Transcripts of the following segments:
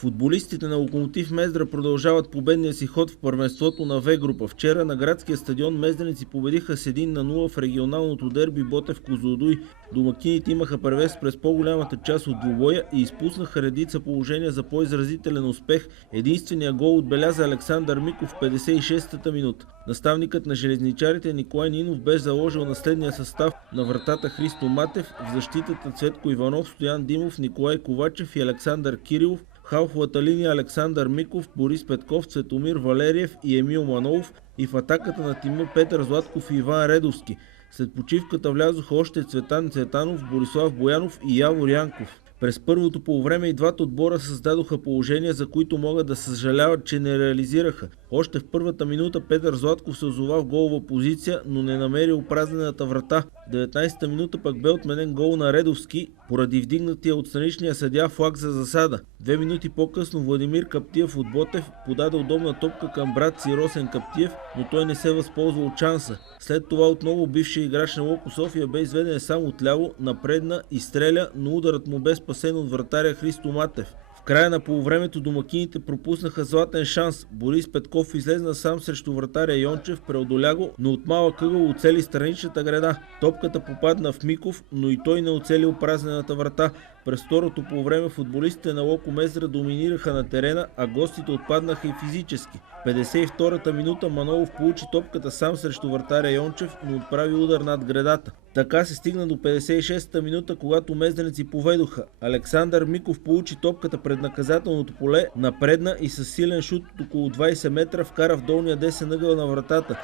Футболистите на Локомотив Мездра продължават победния си ход в първенството на В група. Вчера на градския стадион мездренци победиха с 1-0 в регионалното дерби Ботев Козлодуй. Домакините имаха превес през по-голямата част от двубоя и изпуснаха редица положения за по-изразителен успех. Единственият гол отбеляза Александър Миков в 56-та минута. Наставникът на железничарите Николай Нинов бе заложил на следния състав: на вратата Христо Матев, в защитата Цветко Иванов, Стоян Димов, Николай Ковачев и Александър Кирилов, в халфовата линия Александър Миков, Борис Петков, Цветомир Валериев и Емил Манолов, и в атаката на тима Петър Златков и Иван Редовски. След почивката влязоха още Цветан Цветанов, Борислав Боянов и Явор Янков. През първото полувреме и двата отбора създадоха положения, за които могат да съжаляват, че не реализираха. Още в първата минута Петър Златков се озова в голова позиция, но не намери опразнената врата. В 19-та минута пък бе отменен гол на Редовски поради вдигнатия от страничния съдия флаг за засада. 2 минути по-късно Владимир Каптиев от Ботев подаде удобна топка към брат си Росен Каптиев, но той не се възползва от шанса. След това отново бившият играч на Локо София бе изведен само отляво, напредна и стреля, но ударът му бе спасен от вратаря Христо Матев. В края на полувремето домакините пропуснаха златен шанс. Борис Петков излезна сам срещу вратаря Йончев, преодоля го, но от малък ъгъл оцели страничната града. Топката попадна в Миков, но и той не оцели опразнената врата. През второто полувреме футболистите на Локо Мездра доминираха на терена, а гостите отпаднаха и физически. В 52-та минута Манолов получи топката сам срещу вратаря Йончев, но отправи удар над гредата. Така се стигна до 56-та минута, когато мездренци поведоха. Александър Миков получи топката пред наказателното поле, напредна и със силен шут от около 20 метра вкара в долния десен ъгъл на вратата.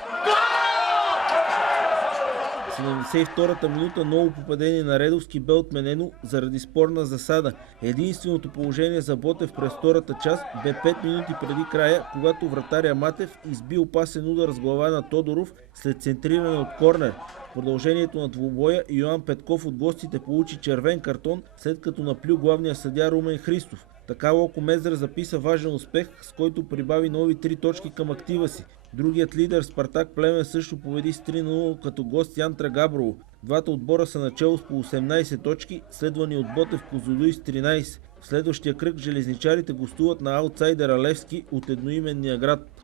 В 72-та минута ново попадение на Редовски бе отменено заради спорна засада. Единственото положение за Ботев през втората част бе 5 минути преди края, когато вратаря Матев изби опасен удар с глава на Тодоров след центриране от корнер. В продължението на двубоя Йоан Петков от гостите получи червен картон, след като наплю главния съдия Румен Христов. Така Локо Мездра записа важен успех, с който прибави нови 3 точки към актива си. Другият лидер Спартак Плевен също победи с 3-0 като гост Янтра Габрово. Двата отбора са начело с по 18 точки, следвани от Ботев Козлодуй с 13. В следващия кръг железничарите гостуват на аутсайдера Левски от едноименния град.